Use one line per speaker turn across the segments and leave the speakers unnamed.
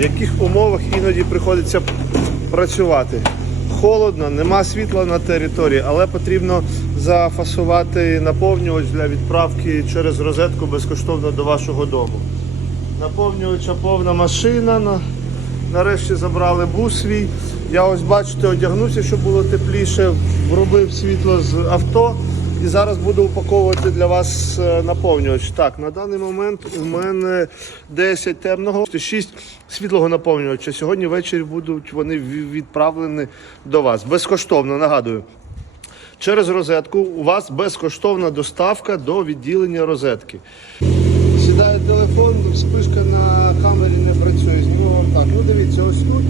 в яких умовах іноді приходиться працювати. Холодно, нема світла на території, але потрібно зафасувати наповнювач для відправки через розетку безкоштовно до вашого дому. Наповнювача повна машина. Нарешті забрали бус свій. Я ось бачите, одягнувся, щоб було тепліше, вробив світло з авто і зараз буду упаковувати для вас е, наповнювач. Так, на даний момент у мене 10 темного, 6 світлого наповнювача. Сьогодні ввечері будуть вони відправлені до вас. Безкоштовно, нагадую. Через розетку у вас безкоштовна доставка до відділення розетки. Сідає телефон, спишка на камері не працює. Зніму вам так. Ну дивіться, ось тут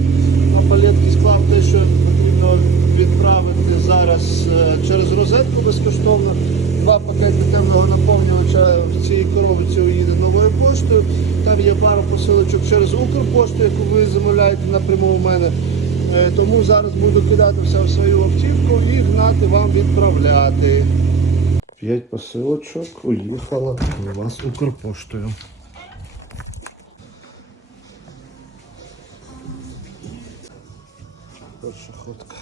на палетки склав те, що потрібно відправити е, через розетку безкоштовно. Два пакети темного наповнювача в цій коробці їде новою поштою. Там є пара посилочок через Укрпошту, яку ви замовляєте напряму у мене. Е, Тому зараз буду кидати все в свою автівку і гнати вам відправляти. П'ять посилочок уїхало до вас Укрпоштою. Перша ходка.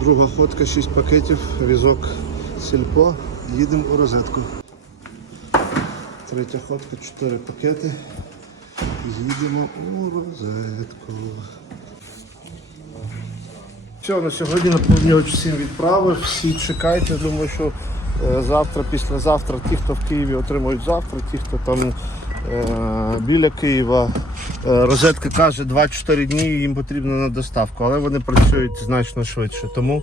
Друга ходка, 6 пакетів, візок сільпо. Їдемо у розетку. Третя ходка, 4 пакети. Їдемо у розетку. Все, на сьогодні наповнювач всім відправив. Всі чекайте. Думаю, що е, завтра, післязавтра, ті, хто в Києві отримують завтра, ті, хто там е, біля Києва. Е, розетка каже 2-4 дні їм потрібно на доставку, але вони працюють значно швидше. Тому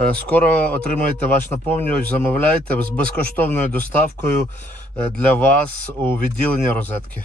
е, скоро отримаєте ваш наповнювач, замовляйте з безкоштовною доставкою е, для вас у відділення розетки.